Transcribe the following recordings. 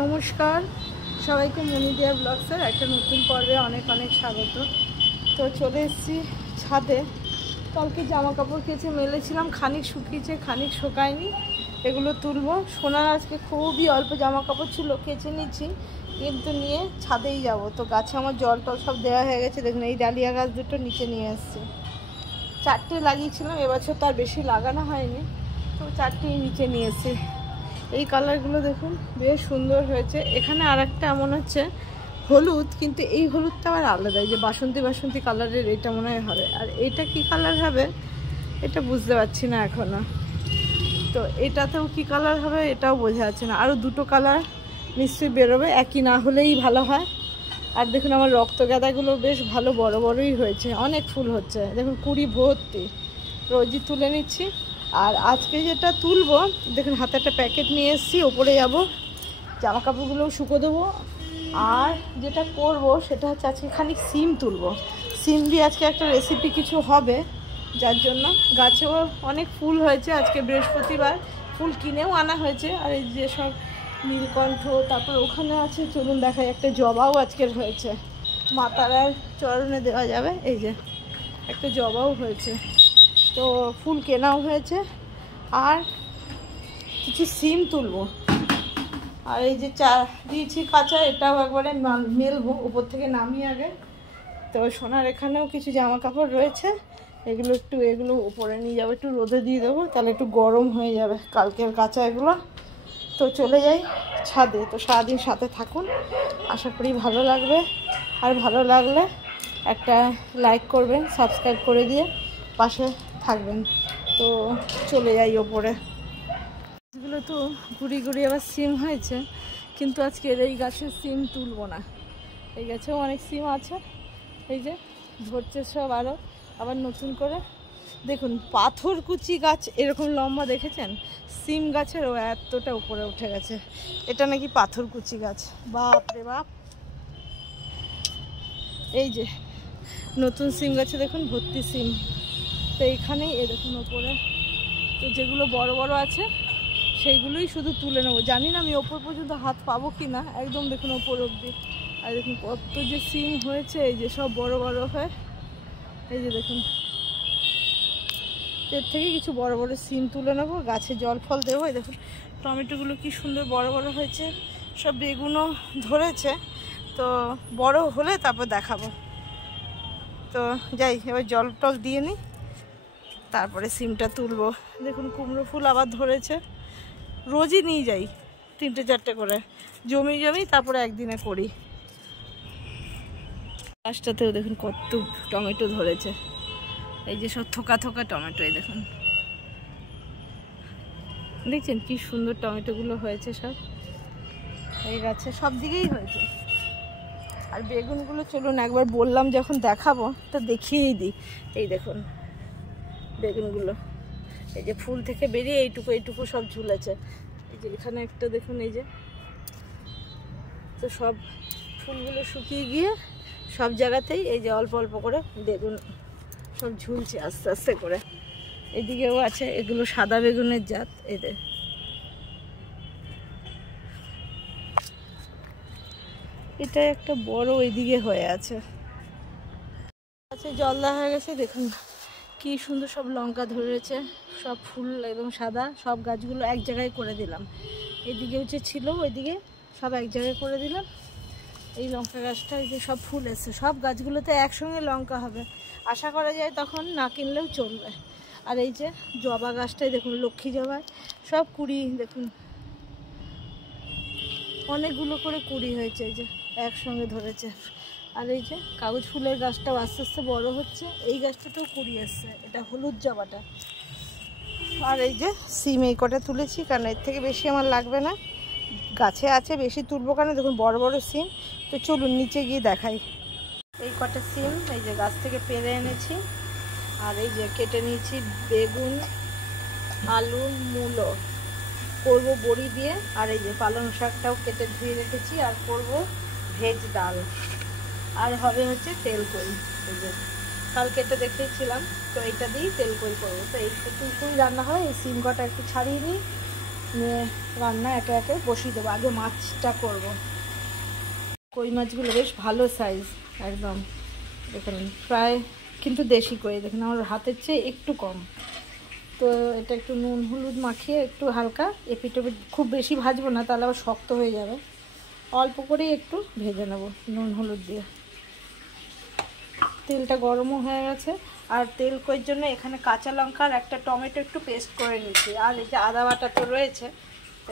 নমস্কার সবাইকে মনিদিয়া ব্লগসের একটা নতুন পর্বে অনেক অনেক স্বাগত। তো চলে এসেছি ছাদে। কালকে জামা কাপড় কেচে মেলেছিলাম, খানিক শুকিয়েছে খানিক শুকায়নি, এগুলো তুলবো। সোনার আজকে খুবই অল্প জামা কাপড় ছিল, কেচে নিচ্ছি, কিন্তু নিয়ে ছাদেই যাব। তো গাছে আমার জল টল সব দেওয়া হয়ে গেছে। দেখুন এই ডালিয়া গাছ দুটো নিচে নিয়ে এসেছি, 4টে লাগিয়েছিলাম, এবছর তার বেশি লাগানো হয়নি, তো 4টেই নিচে নিয়ে এসেছি। এই কালারগুলো দেখুন বেশ সুন্দর হয়েছে। এখানে আর একটা এমন হচ্ছে হলুদ, কিন্তু এই হলুদটা আবার আলাদা, এই যে বাসন্তী বাসন্তী কালারের, এটা মনে হয় হবে। আর এইটা কি কালার হবে এটা বুঝতে পারছি না এখনো। তো এটাতেও কি কালার হবে এটাও বোঝা যাচ্ছে না। আরও দুটো কালার নিশ্চয়ই বেরোবে, একই না হলেই ভালো হয়। আর দেখুন আমার রক্ত গাঁদাগুলো বেশ ভালো বড় বড়ই হয়েছে, অনেক ফুল হচ্ছে, দেখুন কুড়ি ভর্তি। রোজই তুলে নিচ্ছি। আর আজকে যেটা তুলবো, দেখুন হাতে একটা প্যাকেট নিয়ে এসেছি, ওপরে যাব, জামা কাপড়গুলোও শুকো দেবো। আর যেটা করব সেটা হচ্ছে আজকে খানিক সিম তুলবো। সিম দিয়ে আজকে একটা রেসিপি কিছু হবে, যার জন্য গাছেও অনেক ফুল হয়েছে। আজকে বৃহস্পতিবার, ফুল কিনেও আনা হয়েছে। আর এই যে সব নীলকণ্ঠ, তারপর ওখানে আছে, চলুন দেখাই, একটা জবাও আজকের হয়েছে, মা তারার চরণে দেওয়া যাবে। এই যে একটা জবাও হয়েছে, তো ফুল কেনাও হয়েছে। আর কিছু সিম তুলবো। আর এই যে চা দিয়েছি কাঁচা, এটাও একবারে মেলবো, উপর থেকে নামিয়ে আগে। তো সোনার এখানেও কিছু জামা কাপড় রয়েছে, এগুলো উপরে নিয়ে যাবো, একটু রোদে দিয়ে দেবো, তাহলে একটু গরম হয়ে যাবে কালকের কাঁচা এগুলো। তো চলে যাই ছাদে। তো সারাদিন সাথে থাকুন, আশা করি ভালো লাগবে। আর ভালো লাগলে একটা লাইক করবেন, সাবস্ক্রাইব করে দিয়ে পাশে থাকবেন। তো চলে যাই ওপরে। এগুলো তো ঘুরি ঘুরি আবার সিম হয়েছে, কিন্তু আজকে এই গাছের সিম তুলবো না। এই গাছেও অনেক সিম আছে, এই যে ধরছে সব। আবার নতুন করে দেখুন পাথরকুচি গাছ এরকম লম্বা দেখেছেন? সিম গাছেরও এতটা উপরে উঠে গেছে। এটা নাকি পাথরকুচি গাছ, বাপ রে বাপ। এই যে নতুন সিম গাছে দেখুন ভর্তি সিম। তো এইখানেই এ দেখুন ওপরে, তো যেগুলো বড় বড় আছে সেইগুলোই শুধু তুলে নেবো। জানি না আমি ওপর পর্যন্ত হাত পাবো কি না, একদম দেখুন ওপর অবধি। আর দেখুন কত যে সিম হয়েছে, এই যে সব বড় বড় হয়ে, এই যে দেখুন, এর থেকে কিছু বড় বড় সিম তুলে নেবো, গাছে জল ফল দেবো। এই দেখুন টমেটোগুলো কি সুন্দর বড় বড় হয়েছে, সব বেগুনও ধরেছে। তো বড় হলে তারপর দেখাবো। তো যাই, এবার জল টল দিয়ে নিই, তারপরে সিমটা তুলবো। দেখুন কুমড়ো ফুল আবার ধরেছে, রোজই নিয়ে যাই 3টে 4টে করে, জমি তারপরে একদিনে করি। গাছটাতেও দেখুন কত টমেটো ধরেছে, এই যে সব থোকা থোকা টমেটো। এই দেখুন, দেখছেন কি সুন্দর টমেটোগুলো হয়েছে সব এই গাছে, সব দিকেই হয়েছে। আর বেগুনগুলো চলুন একবার বললাম যখন দেখাবো, তো দেখিয়েই দিই। এই দেখুন বেগুনগুলো, এই যে ফুল থেকে বেরিয়ে এইটুকু সব ঝুলেছে। এই যে এখানে একটা দেখুন, এই যে, তো সব ফুলগুলো শুকিয়ে গিয়ে সব জায়গাতেই এই যে অল্প অল্প করে বেগুন সব ঝুলছে আস্তে আস্তে করে। এদিকেও আছে, এগুলো সাদা বেগুনের জাত। এদের এটা একটা বড় এইদিকে হয়ে আছে, জল দেওয়া হয়ে গেছে। দেখুন কি সুন্দর সব লঙ্কা ধরেছে, সব ফুল একদম সাদা। সব গাছগুলো এক জায়গায় করে দিলাম, এদিকে হচ্ছে ছিল, ওইদিকে সব এক জায়গায় করে দিলাম। এই লঙ্কা গাছটা এই যে সব ফুল এসছে, সব গাছগুলোতে একসঙ্গে লঙ্কা হবে, আশা করা যায় তখন না কিনলেও চলবে। আর এই যে জবা গাছটাই দেখুন, লক্ষ্মী জবায় সব কুড়ি, দেখুন অনেকগুলো করে কুড়ি হয়েছে, এই যে একসঙ্গে ধরেছে। আর এই যে কাগজ ফুলের গাছটাও আস্তে আস্তে বড় হচ্ছে, এই গাছটাতেও কুড়ি আসছে, এটা হলুদ জবাটা। আর এই যে সিম এই কটা তুলেছি, কারণ এর থেকে বেশি আমার লাগবে না, গাছে আছে, বেশি তুলবো কেন, দেখুন বড় বড় সিম। তো চলুন নিচে গিয়ে দেখাই। এই কটা সিম এই যে গাছ থেকে পেরে এনেছি। আর এই যে কেটে নিয়েছি বেগুন, আলু, মূলো করবো বড়ি দিয়ে। আর এই যে পালং শাকটাও কেটে ধুয়ে রেখেছি, আর করব ভেজ ডাল। আর হবে হচ্ছে তেলকই, এই যে কাল কেটে দেখেছিলাম, তো এইটা দিয়েই তেলকই করবো। তো এইটুকুই রান্না হয়। এই সিম কটা একটু ছাড়িয়ে নিই, নিয়ে রান্না একে একে বসিয়ে দেবো। আগে মাছটা করব। কই মাছগুলো বেশ ভালো সাইজ একদম, দেখুন প্রায় কিন্তু দেশি কই, দেখুন আমার হাতের চেয়ে একটু কম। তো এটা একটু নুন হলুদ মাখিয়ে একটু হালকা এপিটোপিট, খুব বেশি ভাজবো না তাহলে আবার শক্ত হয়ে যাবে, অল্প করেই একটু ভেজে নেব নুন হলুদ দিয়ে। তেলটা গরমও হয়ে গেছে, আর তেল কইর জন্য এখানে কাঁচা লঙ্কা আর একটা টমেটো একটু পেস্ট করে নিয়েছি, আর এই যে আদা বাটা তো রয়েছে,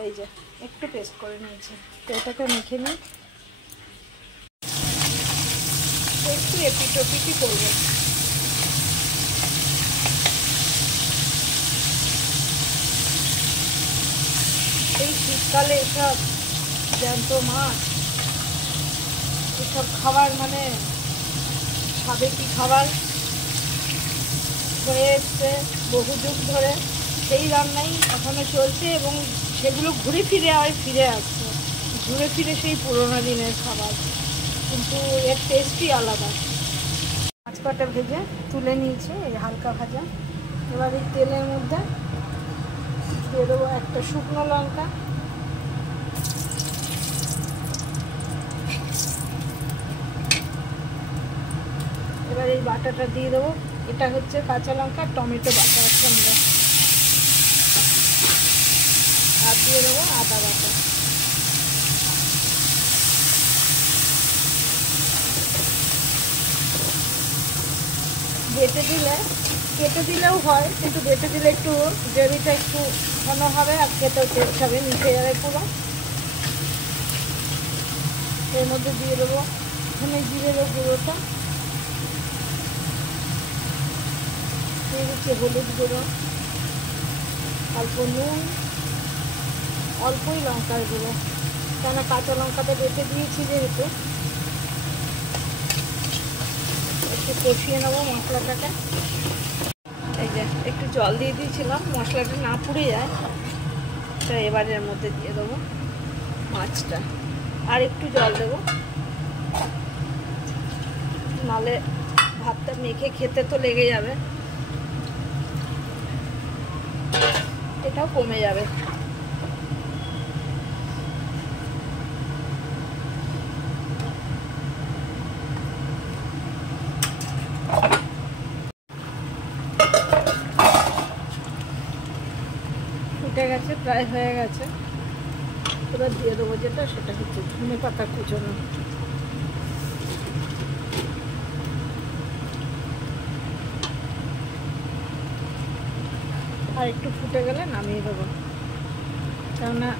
এই যে একটু পেস্ট করে নিয়েছি। তো এটাকে মেখে নিই, একটু এপিটোপিটি করবো। এই শীতকালে এসব জ্যান্ত মাছ, এসব খাবার মানে সাবেকি খাবার হয়ে এসছে বহু যুগ ধরে, সেই রান্নাই এখনো চলছে এবং সেগুলো ঘুরে ফিরে আবার ফিরে আসছে, ঘুরে ফিরে সেই পুরোনো দিনের খাবার, কিন্তু এর টেস্টই আলাদা। মাছ কটা ভেজে তুলে নিয়েছি, এই হালকা ভাজা। এবার এই তেলের মধ্যে দিয়ে দেবো একটা শুকনো লঙ্কা, এবার এই বাটাটা দিয়ে দেবো। এটা হচ্ছে কাঁচা লঙ্কা টমেটো বাটা একসঙ্গে, আর দিয়ে দেবো আদা বাটা। বেটে দিলে, কেটে দিলেও হয়, কিন্তু বেটে দিলে একটু গ্রেভিটা একটু ঘন হবে আর খেতেও টেস্ট হবে, মিশে যাবে পুরো। এর মধ্যে দিয়ে দেবো এখানে জিরের গুঁড়োটা, দিয়ে দিচ্ছি হলুদ গুঁড়ো, অল্প নুন, অল্পই লঙ্কার গুঁড়ো, কেন কাঁচা লঙ্কাটা বেটে দিয়েছি যেহেতু। একটু কষিয়ে নেবো মশলাটাকে। এই যে একটু জল দিয়ে দিয়েছিলাম মশলাটা না পুড়ে যায়, তো এবার এর মধ্যে দিয়ে দেবো মাছটা, আর একটু জল দেবো, নাহলে ভাতটা মেখে খেতে তো লেগে যাবে, এটাও কমে যাবে। ফুটে গেছে, প্রায় হয়ে গেছে। এবার দিয়ে দেবো যেটা, সেটা হচ্ছে ধনে পাতা কুচোনো। আর একটু ফুটে গেলে নামিয়ে দেবো, কেননা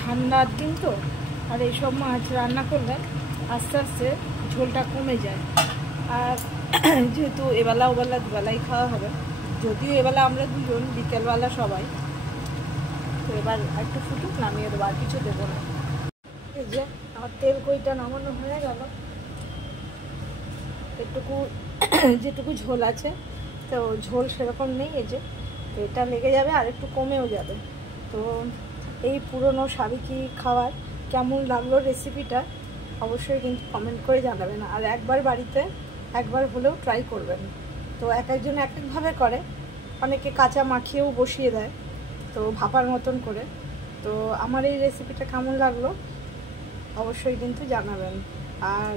ঠান্ডার দিন তো, আর এইসব মাছ রান্না করলে আস্তে আস্তে ঝোলটা কমে যায়। আর যেহেতু এবেলা ওবেলা দুবেলাই খাওয়া হবে, যদিও এবেলা আমরা দুজন, বিকেলবেলা সবাই, তো এবার একটু ফুটুক, নামিয়ে দেবো, আর কিছু দেবো না। এই যে আমার তেল কইটা নামানো হয়ে গেল, একটুকু যেটুকু ঝোল আছে, তো ঝোল সেরকম নেই, এই যে এটা লেগে যাবে আর একটু কমেও যাবে। তো এই পুরনো সাবেকি খাবার কেমন লাগলো রেসিপিটা অবশ্যই কিন্তু কমেন্ট করে জানাবেন, আর একবার বাড়িতে একবার হলেও ট্রাই করবেন। তো এক একজন এক একভাবে করে, অনেকে কাঁচা মাখিয়েও বসিয়ে দেয়, তো ভাপার মতন করে। তো আমার এই রেসিপিটা কেমন লাগলো অবশ্যই কিন্তু জানাবেন। আর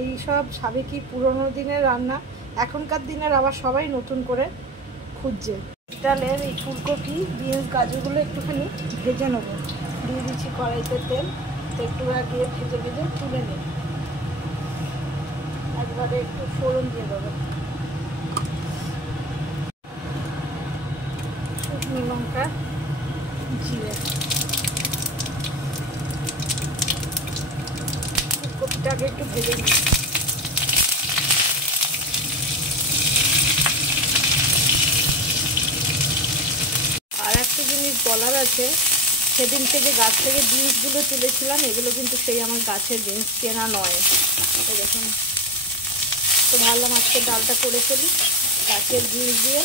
এই সব সাবেকি পুরনো দিনের রান্না এখনকার দিনের আবার সবাই নতুন করে খুঁজছে। ডালের এই ফুলকপি, বিনস, গাজরগুলো একটুখানি ভেজে নেবো, দিয়ে দিচ্ছি কড়াইতে তেল, তো একটু আগে ভেজে ভেজে তুলে নিই। একবারে একটু ফোড়ন দিয়ে দেবো, শুকনো লঙ্কা, জিরে। ফুলকপিটাকে একটু ভেজে নিই। আর একটা জিনিস বলার আছে, সেদিনকে যে গাছ থেকে বিনসগুলো তুলেছিলাম, এগুলো কিন্তু সেই আমার গাছের বিনস, কেনা নয়। তো দেখুন, তো ভাবলাম আজকে ডালটা করে ফেলি গাছের বিনস দিয়ে।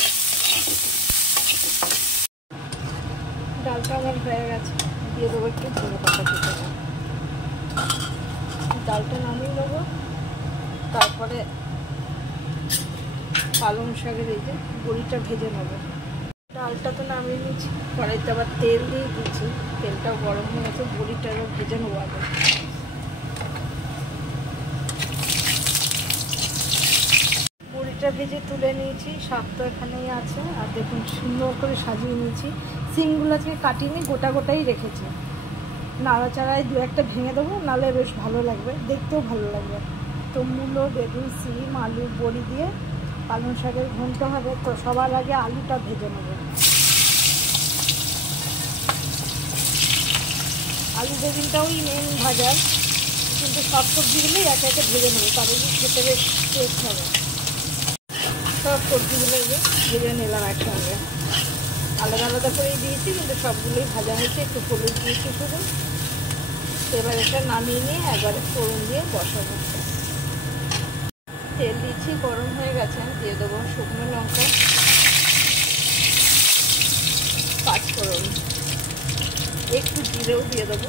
ডালটা আমার হয়ে গেছে, দিয়ে দেবো একটু ধনে পাতা কুচি। ডালটা নামিয়ে নেবো, তারপরে পালং শাকের এই যে বড়িটা ভেজে নেবো। ডালটা তো নামিয়ে নিচ্ছি, কড়াইতে আবার তেল দিয়ে দিচ্ছি, তেলটাও গরম হয়ে গেছে, বড়িটা এবার ভেজে নেবো আগে। বড়িটা ভেজে তুলে নিয়েছি, শাক তো এখানেই আছে। আর দেখুন সুন্দর করে সাজিয়ে নিয়েছি, সিমগুলো আজকে কাটিনি, গোটা গোটাই রেখেছি। নাড়াচাড়ায় দু একটা ভেঙে দেবো, নাহলে বেশ ভালো লাগবে, দেখতেও ভালো লাগবে। তো মূলো, বেগুন, সিম, আলু, বড়ি দিয়ে পালং শাকের ঘন্ট হবে। তো সবার আগে আলুটা ভেজে নেব। আলু বেগুনটাও মেন ভাজার, কিন্তু সব সবজিগুলোই একে একে ভেজে নেবো, তাহলে খেতে বেশ টেস্ট হবে। সব সবজিগুলো ভেজে নিলাম একসঙ্গে, আলাদা আলাদা করেই দিয়েছি, কিন্তু সবগুলোই ভাজা হয়েছে, একটু হলুদ দিয়েছি শুধু। এবার এটা নামিয়ে নিয়ে একবারে ফোড়ন দিয়ে বসাবো। তেল দিচ্ছি, গরম হয়ে গেছে, দিয়ে দেবো শুকনো লঙ্কা, পাঁচফোড়ন, একটু জিরেও দিয়ে দেবো।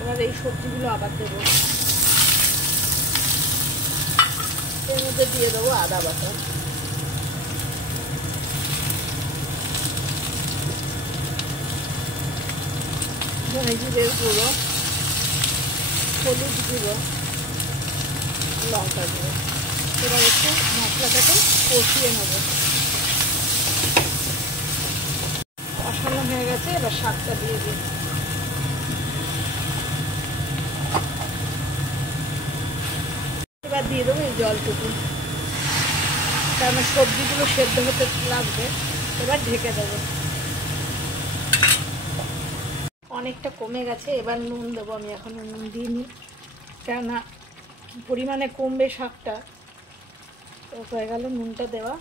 এবার এই সবজিগুলো আবার দেবো, এর মধ্যে দিয়ে দেবো আদা বাটা, ধনে জিরের গুঁড়ো, হলুদ গুঁড়ো, লঙ্কা গুঁড়ো। এবার একটু মশলাটাকে কষিয়ে নেবো। কষানো হয়ে গেছে, এবার শাকটা দিয়ে দিই। এবার দিয়ে দেবো এই জলটুকু, কারণ সবজিগুলো সেদ্ধ হতে লাগবে। এবার ঢেকে দেবো। অনেকটা কমে গেছে, এবার নুন দেবো। আমি এখন নুন দিইনি, কেননা পরিমাণে কমবে শাকটা, তো হয়ে গেল নুনটা দেওয়া।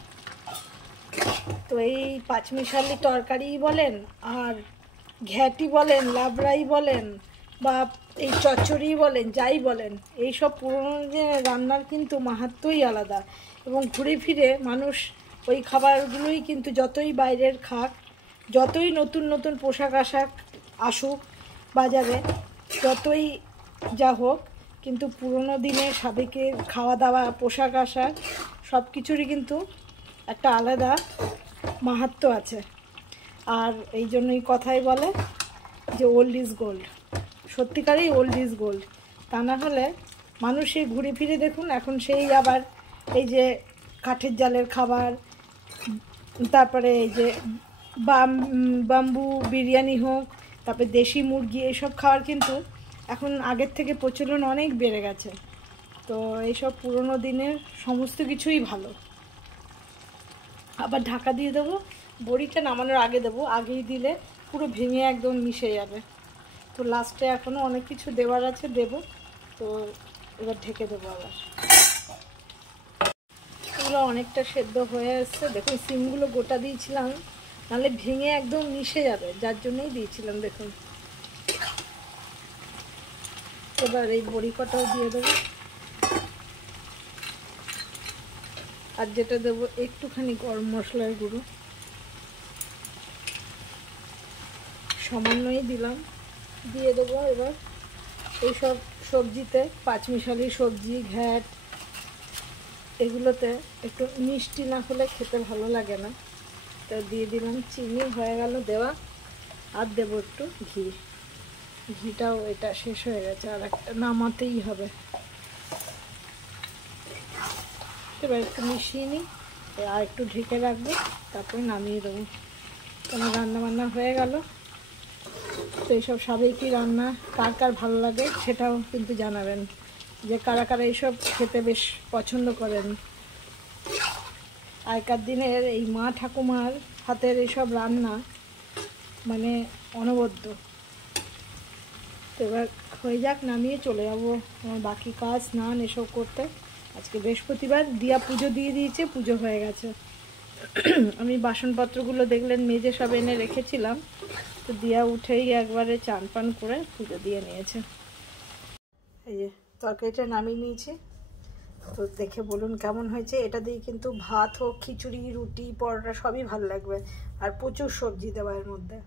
তো এই পাঁচমিশালি তরকারি বলেন, আর ঘ্যাটি বলেন, লাবড়াই বলেন, বা এই চচ্চড়ি বলেন, যাই বলেন, এইসব পুরোনো দিনের রান্নার কিন্তু মাহাত্ম্যই আলাদা। এবং ঘুরে ফিরে মানুষ ওই খাবারগুলোই কিন্তু, যতই বাইরের খাক, যতই নতুন নতুন পোশাক আশাক আসুক বাজারে, যতই যা হোক, কিন্তু পুরোনো দিনের সাবেকের খাওয়া দাওয়া, পোশাক আশাক সব কিছুরই কিন্তু একটা আলাদা মাহাত্ম্য আছে। আর এই জন্যই কথাই বলে যে ওল্ড ইজ গোল্ড, সত্যিকারেই ওল্ড ইজ গোল্ড। তা না হলে মানুষ এই ঘুরে ফিরে দেখুন এখন সেই আবার এই যে কাঠের জালের খাবার, তারপরে এই যে বাম্বু বিরিয়ানি হোক, তারপরে দেশি মুরগি, এইসব খাওয়ার কিন্তু এখন আগের থেকে প্রচলন অনেক বেড়ে গেছে। তো এইসব পুরোনো দিনের সমস্ত কিছুই ভালো। আবার ঢাকা দিয়ে দেবো, বড়িটা নামানোর আগে দেবো, আগেই দিলে পুরো ভেঙে একদম মিশে যাবে। তো লাস্টে এখনও অনেক কিছু দেওয়ার আছে, দেবো। তো এবার ঢেকে দেবো আবার। এগুলো অনেকটা সেদ্ধ হয়ে এসছে, দেখুন সিমগুলো গোটা দিয়েছিলাম, নাহলে ভেঙে একদম মিশে যাবে, যার জন্যই দিয়েছিলাম। দেখুন এবার এই বড়ি কটাও দিয়ে দেবো। আর যেটা দেবো একটুখানি গরম মশলার গুঁড়ো, সামান্যই দিলাম, দিয়ে দেবো। এবার এইসব সবজিতে, পাঁচমিশালি সবজি, ঘ্যাট, এগুলোতে একটু মিষ্টি না হলে খেতে ভালো লাগে না। তো দিয়ে দিলাম চিনি, হয়ে গেল দেওয়া। আর দেবো একটু ঘি, ঘিটাও এটা শেষ হয়ে গেছে, আর একটা নামাতেই হবে। এবার একটু মিশিয়ে নিই, আর একটু ঢেকে রাখবো, তারপরে নামিয়ে দেবো। তোমার রান্না বান্না হয়ে গেল। তো এইসব সাবেকি রান্না কার কার ভালো লাগে সেটাও কিন্তু জানাবেন, যে কারা কারা এইসব খেতে বেশ পছন্দ করেন। আগেকার দিনের এই মা ঠাকুমার হাতের এইসব রান্না মানে অনবদ্য। তো এবার হয়ে যাক, নামিয়ে চলে যাবো আমার বাকি কাজ, স্নান এসব করতে। আজকে বৃহস্পতিবার, দিয়া পুজো দিয়ে দিয়েছে, পুজো হয়ে গেছে। আমি বাসনপত্রগুলো দেখলেন মেজে সব এনে রেখেছিলাম, তো দিয়া উঠেই একবারে চান পান করে পুজো দিয়ে নিয়েছে। এই যে তরকারিটা নামিয়ে নিয়েছি, তো দেখে বলুন কেমন হয়েছে। এটা দিয়ে কিন্তু ভাত হোক, খিচুড়ি, রুটি, পরোটা সবই ভালো লাগবে। আর প্রচুর সবজি দেওয়া এর মধ্যে।